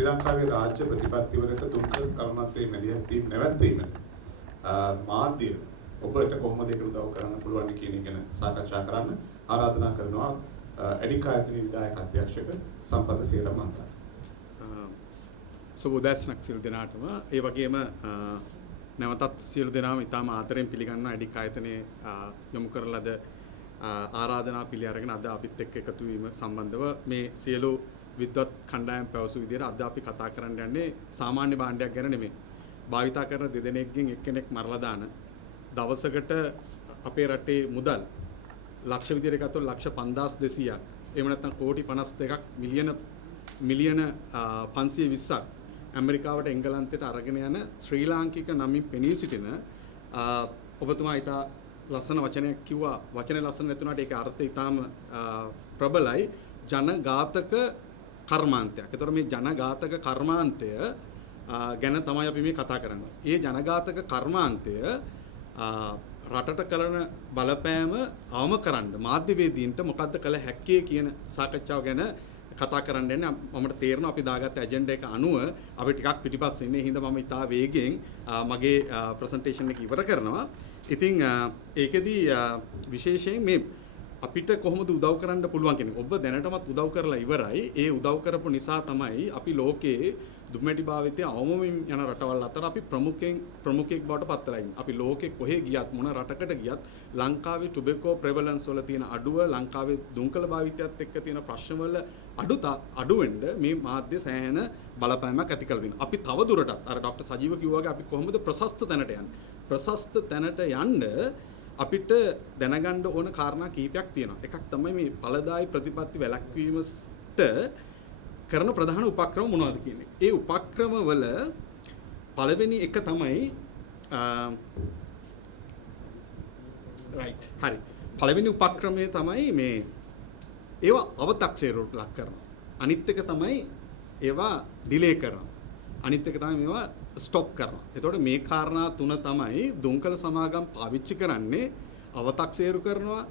ශ්‍රී ලංකාවේ රාජ්‍ය ප්‍රතිපත්තිවලට දුම්කස් කරුණාත්තේ මෙදිහත්වීම නැවැත්වීමට මාධ්‍ය ඔබට කොහොමද ඒකට උදව් කරන්න පුළුවන් කියන එක ගැන සාකච්ඡා කරන්න ආරාධනා කරනවා එඩිකා ආයතනයේ විධායක අධ්‍යක්ෂක සම්පත සේරම මහතා. සුබෝදෑසනක් සියලු දෙනාටම ඒ වගේම නැවතත් සියලු දෙනාම ඉතාම ආදරෙන් පිළිගන්න එඩිකා ආයතනයේ යොමු කරලද ආරාධනා පිළි අරගෙන අද අපිත් එක්ක එකතු වීම සම්බන්ධව මේ සියලු විද්වත් කණ්ඩායම් පැවසු විදිහට අද අපි කතා කරන්න යන්නේ සාමාන්‍ය භාණ්ඩයක් ගැන නෙමෙයි. භාවිතා කරන දෙදෙනෙක්ගෙන් එක්කෙනෙක් මරලා දාන දවසකට අපේ රටේ මුදල් ලක්ෂ විදිහට ගත්තොත් ලක්ෂ 5200ක් එහෙම නැත්නම් කෝටි 52ක් මිලියන 520ක් ඇමරිකාවට එංගලන්තයට අරගෙන යන ශ්‍රී ලාංකික නමින් පෙනී සිටින ඔබතුමා ඉතා ලස්සන වචනයක් කිව්වා. වචනේ ලස්සන නැතුණාට ඒකේ අර්ථය ඉතාම ප්‍රබලයි. ජනඝාතක කර්මාන්තයක්. ඒතර මේ ජනඝාතක කර්මාන්තය ගැන තමයි අපි මේ කතා කරන්නේ. ඒ ජනඝාතක කර්මාන්තය රටට කරන බලපෑම අවම කරන්න මාධ්‍යවේදීන්ට මොකද්ද කළ හැක්කේ කියන සාකච්ඡාව ගැන කතා කරන්න යන්නේ. මමට තේරෙනවා අපි දාගත්ත ඇජෙන්ඩා එක අනුව අපි ටිකක් පිටිපස්සේ ඉන්නේ. හින්දා මම ඉතා වේගෙන් මගේ ප්‍රසන්ටේෂන් එක ඉවර කරනවා. ඉතින් ඒකෙදී විශේෂයෙන් මේ අපිට කොහොමද උදව් කරන්න පුළුවන් කියන ඔබ දැනටමත් උදව් කරලා ඉවරයි. ඒ උදව් කරපු නිසා තමයි අපි ලෝකයේ දුම්මැටි භාවිතය අවමමින් යන රටවල් අතර අපි ප්‍රමුඛයෙක් බවට පත් වෙලා ඉන්නේ. අපි ලෝකෙ කොහේ ගියත් මොන රටකට ගියත් ලංකාවේ ටොබැකෝ ප්‍රෙවලන්ස් වල තියෙන අඩුව, ලංකාවේ දුම්කල භාවිතයත් එක්ක තියෙන ප්‍රශ්න වල අඩු වෙන්න මේ මාධ්‍ය සෑහෙන බලපෑමක් ඇති කරලා දෙනවා. අපි තව දුරටත් අර ડોક્ટર සජීව කිව්වා වගේ අපි කොහොමද ප්‍රශස්ත තැනට යන්නේ? ප්‍රශස්ත තැනට යන්න අපිට දැනගන්න ඕන කාරණා කීපයක් තියෙනවා. එකක් තමයි මේ ඵලදායි ප්‍රතිපත්ති වැළැක්වීමට කරන ප්‍රධාන උපක්‍රම මොනවද කියන්නේ. ඒ උපක්‍රම වල පළවෙනි එක තමයි හරි. පළවෙනි උපක්‍රමය තමයි මේ ඒවා අව탁සේරුවට ලක් කරනවා. අනිත් එක තමයි ඒවා ඩිලේ කරනවා. අනිත් එක තමයි මේවා ස්ටොප් කරනවා. එතකොට මේ කාරණා තුන තමයි දුම්කල සමාගම් පාවිච්චි කරන්නේ. අව탁සේරු කරනවා,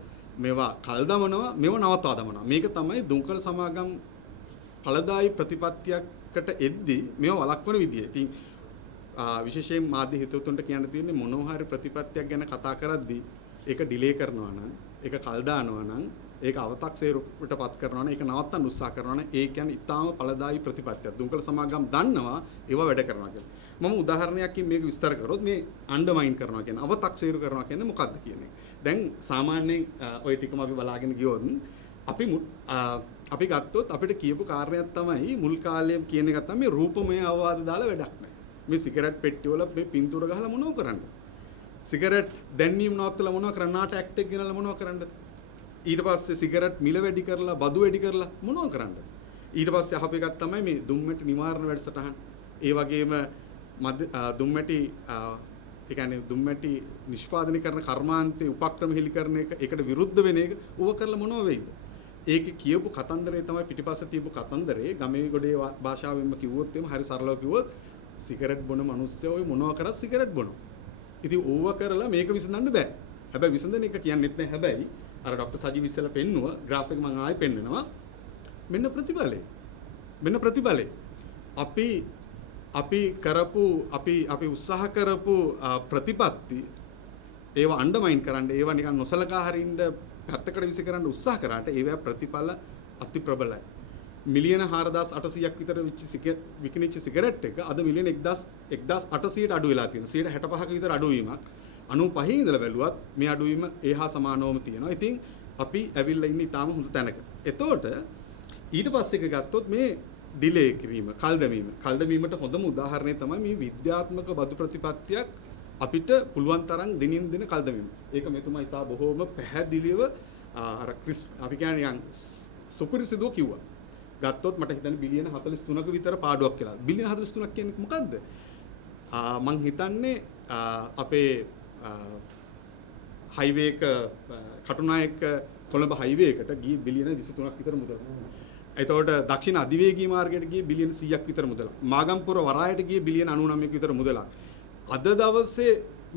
මේවා කල් දමනවා, මේවා නවත්වා දමනවා. මේක තමයි දුම්කල සමාගම් ඵලදායි ප්‍රතිපත්තියකට එද්දී මේවා වළක්වන විදිය. ඉතින් විශේෂයෙන් මාධ්‍ය හිතවතුන්ට කියන්න තියෙන්නේ මොනවා හරි ප්‍රතිපත්තියක් ගැන කතා කරද්දී ඒක ඩිලේ කරනවා නම්, ඒක කල් දානවා නම්, ඒක අව탁සේරුවට පත් කරනවා නම්, ඒක නවත්තන්න උත්සාහ කරනවා නම් ඒ කියන්නේ ඊටාම ඵලදායි ප්‍රතිපත්තියක්. දුම්කල සමාගම් දන්නවා ඒවා වැඩ කරනවා කියලා. මම උදාහරණයකින් මේක විස්තර කරොත් මේ අන්ඩර්මයින් කරනවා කියන්නේ අව탁සේරු කරනවා කියන්නේ මොකක්ද කියන එක. දැන් සාමාන්‍යයෙන් ওই ටිකම අපි බලාගෙන ගියොත් අපි ගත්තොත් අපිට කියපු කාරණයක් තමයි මුල් කාලයේ කියන එක තමයි මේ රූපමය අවවාද දාලා වැඩක් නැහැ. මේ සිගරට් පෙට්ටි වල මේ පින්තූර ගහලා මොනව කරන්නේ? සිගරට් දැන්වීම නවත්තලා මොනව කරන්න? නාට ඇක්ට් එක ගෙනල්ලා මොනව කරන්නද? ඊට පස්සේ සිගරට් මිල වැඩි කරලා බදු වැඩි කරලා මොනව කරන්නද? ඊට පස්සේ අහපු එකක් තමයි මේ දුම්මැටි නිවාරණ වැඩසටහන. ඒ වගේම දුම්මැටි ඒ කියන්නේ දුම්මැටි නිෂ්පාදනය කරන කර්මාන්තයේ උපක්‍රම හෙලි කරන එක, ඒකට විරුද්ධ වෙන එක ඌව කරලා මොනව වෙයිද? ඒකේ කියපු කතන්දරේ තමයි පිටිපස්සේ තියපු කතන්දරේ. ගමේ ගොඩේ භාෂාවෙන්ම කිව්වොත් එimhe හරි සරලව කිව්වොත් සිගරට් බොන මිනිස්සු ඔය මොනවා කරත් සිගරට් බොනවා. ඉතින් ඌව කරලා මේක විසඳන්න බෑ. හැබැයි විසඳන එක කියන්නෙත් නෑ. හැබැයි අර ડોક્ટર සජීව ඉස්සෙල්ලා පෙන්නුව graph එක මම ආයෙ පෙන්නනවා. මෙන්න ප්‍රතිඵලය. අපි උත්සාහ කරපු ප්‍රතිපත්ති ඒව අන්ඩර්මයින් කරන්න, ඒව නිකන් නොසලකා හරින්න පැත්තකට විසි කරන්න උත්සාහ කරාට ඒවා ප්‍රතිඵල අති ප්‍රබලයි. මිලියන 4800ක් විතර විකිනිච්ච සිගරට් එක අද මිලියන 1800ට අඩු වෙලා තියෙනවා. 65ක විතර අඩුවීමක්. 95 ඉඳලා බැලුවත් මේ අඩුවීම ඒහා සමානවම තියෙනවා. ඉතින් අපි ඇවිල්ලා ඉන්නේ ඊටාම හොඳ තැනක. එතකොට ඊට පස්සේ එක ගත්තොත් මේ ඩිලේ කිරීම, කල් දැමීමට හොඳම උදාහරණය තමයි මේ විද්‍යාත්මක බදු ප්‍රතිපත්තියක් අපිට පුළුවන් තරම් දිනින් දින කල් දැමීම. ඒක මෙතුමා ඉතා බොහෝම පැහැදිලිව අර අපි කියන්නේ සුපිරිසිදුව කිව්වා. ගත්තොත් මට හිතන්නේ බිලියන 43ක විතර පාඩුවක් කියලා. බිලියන 43ක් කියන්නේ මොකද්ද? මං හිතන්නේ අපේ හයිවේ එක කටුනායක කොළඹ හයිවේ එකට ගිය බිලියන 23ක් විතර මුදල. එතකොට දක්ෂිණ අධිවේගී මාර්ගයට ගිය බිලියන 100ක් විතර මුදලක්. මාගම්පුර වරායට ගිය බිලියන 99ක විතර මුදලක්. අද දවසේ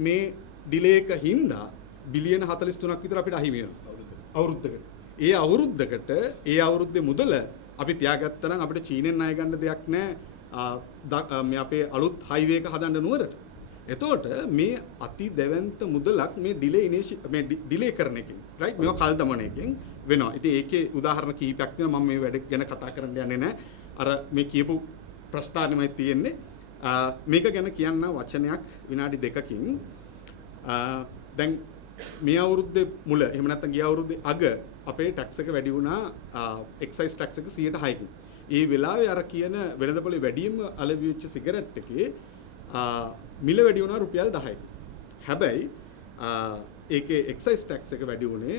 මේ ඩිලේ එක හින්දා බිලියන 43ක් විතර අපිට අහිමි වෙනවා අවුරුද්දකට. ඒ අවුරුද්දේ මුදල අපි තියාගත්තා නම් අපිට චීනෙන් ණය ගන්න දෙයක් නැහැ. මේ අපේ අලුත් හයිවේ එක හදන්න නුවරට. එතකොට මේ අති දැවැන්ත මුදලක් මේ ඩිලේ කරන එකකින් රයිට් මේවා කල් දමන එකකින් වෙනවා. ඉතින් ඒකේ උදාහරණ කීපයක් තියෙනවා මම මේ වැඩ ගැන කතා කරන්න යන්නේ නැහැ. අර මේ කියපු ප්‍රස්තාවනයයි තියෙන්නේ. මේක ගැන කියන්න වචනයක් විනාඩි 2කින් දැන් මේ අවුරුද්දේ මුල එහෙම නැත්නම් ගිය අවුරුද්දේ අග අපේ ටැක්ස් එක වැඩි වුණා එක්සයිස් ටැක්ස් එක 106කින්. ඒ වෙලාවේ අර කියන වෙළඳපොලේ වැඩිම අලෙවි වෙච්ච සිගරට් එකේ මිල වැඩි වුණා රුපියල් 10යි. හැබැයි ඒකේ එක්සයිස් ටැක්ස් එක වැඩි වුණේ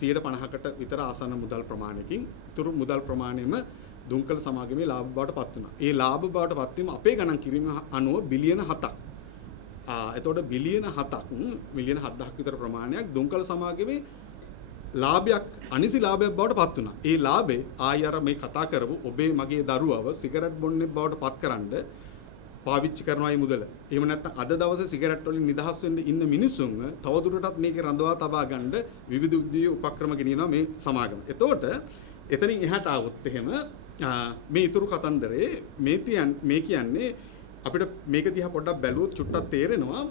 150කට විතර ආසන්න මුදල් ප්‍රමාණයකින්. ඊටු මුදල් ප්‍රමාණයෙම දුම්කල සමාගමේ ලාභ බවට පත් වුණා. ඒ ලාභ බවට පත් වීම අපේ ගණන් කිරීම අනුව බිලියන 7ක්. එතකොට බිලියන 7ක් මිලියන 7000ක් විතර ප්‍රමාණයක් දුම්කල සමාගමේ ලාභයක් අනිසි ලාභයක් බවට පත් වුණා. ඒ ලාභේ ආයි අර මේ කතා කරපු ඔබේ මගේ දරුවව සිගරට් බොන්නේ බවට පත්කරනද පාවිච්චි කරනවායි මුදල. එහෙම නැත්නම් අද දවසේ සිගරට් වලින් නිදහස් වෙන්න ඉන්න මිනිසුන් තවදුරටත් මේකේ රඳවා තබා ගන්න විවිධ විවිධ උපක්‍රම ගෙනියනවා මේ සමාගම. එතකොට එතනින් එහාට ආවොත් එහෙම මේ ඊතුරු කතන්දරේ මේ කියන්නේ අපිට මේක දිහා පොඩ්ඩක් බැලුවොත් චුට්ටක් තේරෙනවා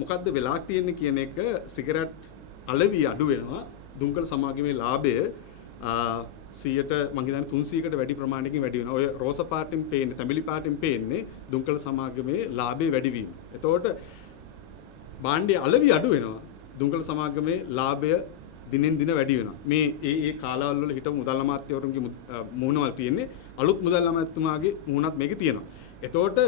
මොකද්ද වෙලා තියෙන්නේ කියන එක. සිගරට් අලෙවි අඩු වෙනවා. දුම්කල සමාගමේ ලාභය 100ට මම හිතන්නේ 300කට වැඩි ප්‍රමාණයකින් වැඩි වෙනවා. ඔය රෝස පාටින් පේන්නේ, තැඹිලි පාටින් පේන්නේ දුම්කල සමාගමේ ලාභයේ වැඩිවීම. එතකොට භාණ්ඩයේ අලෙවි අඩු වෙනවා. දුම්කල සමාගමේ ලාභය දිනෙන් දින වැඩි වෙනවා. මේ ඒ කාලවල වල හිටපු මුදල් අමාත්‍යවරුන්ගේ මුහුණවල් තියෙන්නේ. අලුත් මුදල් අමාත්‍යතුමාගේ මුහුණත් මේකේ තියෙනවා. එතකොට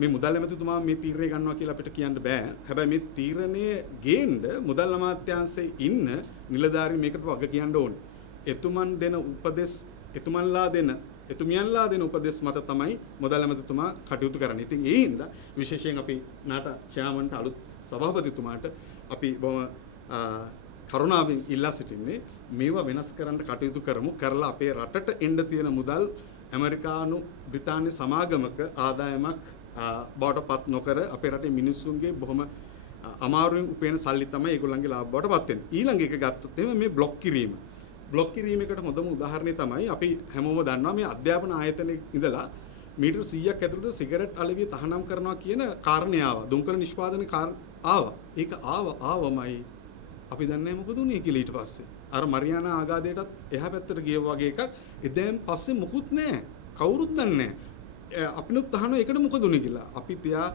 මේ මුදල් ඇමතිතුමා මේ තීරණය ගන්නවා කියලා අපිට කියන්න බෑ. හැබැයි මේ තීරණය ගේන්න මුදල් අමාත්‍යාංශයේ ඉන්න නිලධාරීන් මේකට වග කියන්න ඕනේ. එතුමන් දෙන උපදෙස් එතුමියන්ලා දෙන උපදෙස් මත තමයි මුදල් ඇමතිතුමා කටයුතු කරන්නේ. ඉතින් ඒ හින්දා විශේෂයෙන් අපි නාට චෙයාමන්ට අලුත් සභාපතිතුමාට අපි බොහොම කරුණාවෙන් ඉල්ලා සිටින්නේ මේවා වෙනස් කරන්න කටයුතු කරමු. කරලා අපේ රටට එන්න තියෙන මුදල් ඇමරිකානු බ්‍රිතාන්‍ය සමාගමක ආදායමක් බවට පත් නොකර අපේ රටේ මිනිස්සුන්ගේ බොහොම අමාරුවෙන් උපයන සල්ලි තමයි ඒගොල්ලන්ගේ ලාභ බවට පත් වෙන්නේ. ඊළඟ එක ගත්තොත් එහෙම මේ බ්ලොක් කිරීම. බ්ලොක් කිරීමකට හොඳම උදාහරණය තමයි අපි හැමෝම දන්නවා මේ අධ්‍යාපන ආයතනයේ ඉඳලා මීටර් 100ක් ඇතුළත සිගරට් අලෙවිය තහනම් කරනවා කියන කාරණේ ආවා. දුම්කල නිෂ්පාදන ආවා. ඒක ආවමයි අපි දන්නේ මොකද උනේ කියලා ඊට පස්සේ. අර මරියානා ආගාදයටත් එහා පැත්තට ගිය වගේ එකක්. එදැන් පස්සේ මොකුත් නැහැ. කවුරුත් දන්නේ නැහැ. අපිනුත් අහනවා ඒකට මොකද උනේ කියලා. අපි තියා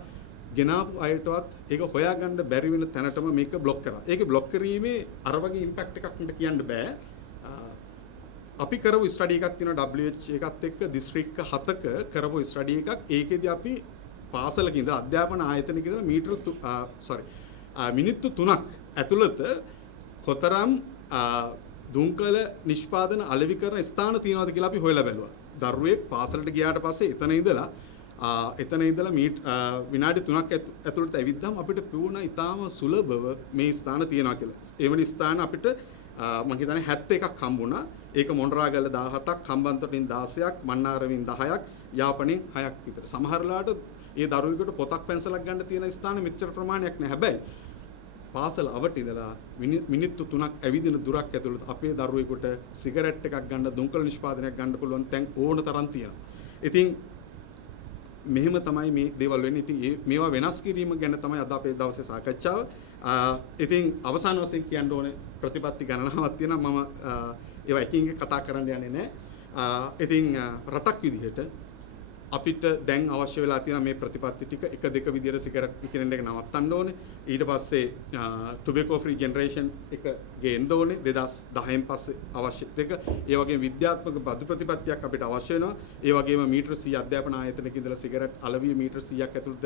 ගෙනාපු අයටවත් ඒක හොයාගන්න බැරි වෙන තැනටම මේක බ්ලොක් කරා. ඒක බ්ලොක් කිරීමේ අර වගේ ඉම්පැක්ට් එකක් උන්ට කියන්න බෑ. අපි කරපු ස්ටඩි එකක් තියෙනවා WH එකත් එක්ක දිස්ත්‍රික්ක 7ක කරපු ස්ටඩි එකක්. ඒකෙදි අපි පාසලක ඉඳලා අධ්‍යාපන ආයතනයක ඉඳලා මිනිත්තු 3ක් ඇතුළත කොතරම් දුම්කල නිෂ්පාදන අලෙවි කරන ස්ථාන තියෙනවද කියලා අපි හොයලා බැලුවා. දරුවෙක් පාසලට ගියාට පස්සේ එතන ඉඳලා විනාඩි 3ක් ඇතුළත ඇවිද්දාම අපිට පෙවුණා ඊටාම සුලභව මේ ස්ථාන තියෙනවා කියලා. එවැනි ස්ථාන අපිට මම හිතන්නේ 71ක් හම්බුණා. ඒක මොණරාගල 17ක්, හම්බන්තොටින් 16ක්, මන්නාරමින් 10ක්, යාපනයෙන් 6ක් විතර. සමහරලාට ඒ දරුවෙකුට පොතක් පැන්සලක් ගන්න තියෙන ස්ථාන මෙච්චර ප්‍රමාණයක් නෑ. හැබැයි පාසල අවට ඉඳලා මිනිත්තු 3ක් ඇවිදින දුරක් ඇතුළත අපේ දරුවෙකුට සිගරට් එකක් ගන්න, දුම්කල නිෂ්පාදනයක් ගන්න පුළුවන් තැන් ඕන තරම් තියෙනවා. ඉතින් මෙහෙම තමයි මේ දේවල් වෙන්නේ. ඉතින් මේවා වෙනස් කිරීම ගැන තමයි අද අපේ දවසේ සාකච්ඡාව. ඉතින් අවසාන වශයෙන් කියන්න ඕනේ ප්‍රතිපත්ති ගණනාවක් තියෙනවා. මම ඒවා එකින් එක කතා කරන්න යන්නේ නැහැ. ඉතින් රටක් විදිහට අපිට දැන් අවශ්‍ය වෙලා තියෙන මේ ප්‍රතිපත්ති ටික 1-2 විදිහට සිගරට් විකිරණ එක නවත්තන්න ඕනේ. ඊට පස්සේ ටොබැකෝ ෆ්‍රී ජෙනරේෂන් එක ගේන්න ඕනේ 2010න් පස්සේ අවශ්‍ය දෙක. ඒ වගේම විද්‍යාත්මක බදු ප්‍රතිපත්තියක් අපිට අවශ්‍ය වෙනවා. ඒ වගේම මීටර 100 අධ්‍යාපන ආයතනයක ඉඳලා සිගරට් අලවිය මීටර 100ක් ඇතුළත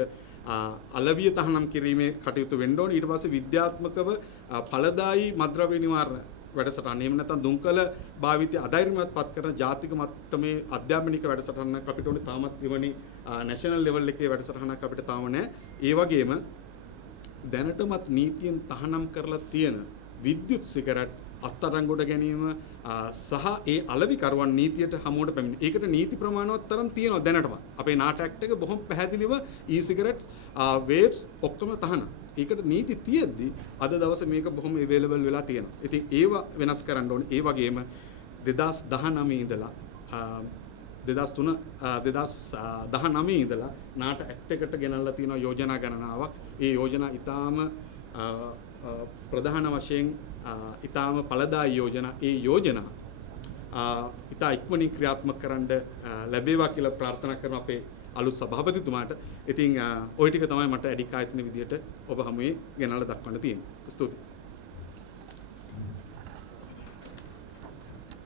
අලවිය තහනම් කිරීමේ කටයුතු වෙන්න ඕනේ. ඊට පස්සේ විද්‍යාත්මකව ඵලදායී මත්ද්‍රව්‍ය නිවාරණ වැඩසටහන. එහෙම නැත්නම් දුම්කල භාවිතය අධෛර්යමත් පත් කරන ජාතික මට්ටමේ අධ්‍යාපනික වැඩසටහනක් අපිට උනේ තාමත් එවැනි නැෂනල් ලෙවල් එකේ වැඩසටහනක් අපිට තාම නැහැ. ඒ වගේම දැනටමත් නීතියෙන් තහනම් කරලා තියෙන විද්‍යුත් සිගරට් අත්අඩංගුවට ගැනීම සහ ඒ අලෙවිකරුවන් නීතියට හමුවට පැමිණ. ඒකට නීති ප්‍රමාණවත් තරම් තියෙනවා දැනටමත්. අපේ නාට ඇක්ට් එක බොහොම පැහැදිලිව e-cigarettes වේප්ස් ඔක්කොම තහනම්. ඒකට නීති තියෙද්දි අද දවසේ මේක බොහොම available වෙලා තියෙනවා. ඉතින් ඒව වෙනස් කරන්න ඕනේ. ඒ වගේම 2019 ඉඳලා 2003 2019 ඉඳලා නාට ඇක්ට් එකට ගෙනල්ලා තියෙන යෝජනා ගණනාවක්. ඒ යෝජනා ඊටාම ප්‍රධාන වශයෙන් ඊටාම ඵලදායී යෝජනා. ඒ යෝජනා ඉතා ඉක්මනින් ක්‍රියාත්මක කරන්න ලැබේවා කියලා ප්‍රාර්ථනා කරන අපේ අලුත් සභාපතිතුමාට. ඉතින් ওই ටික තමයි මට ඇඩික් ආයතන විදියට ඔබ හමුවේ ගෙනල්ලා දක්වන්න තියෙන්නේ. ස්තුතියි.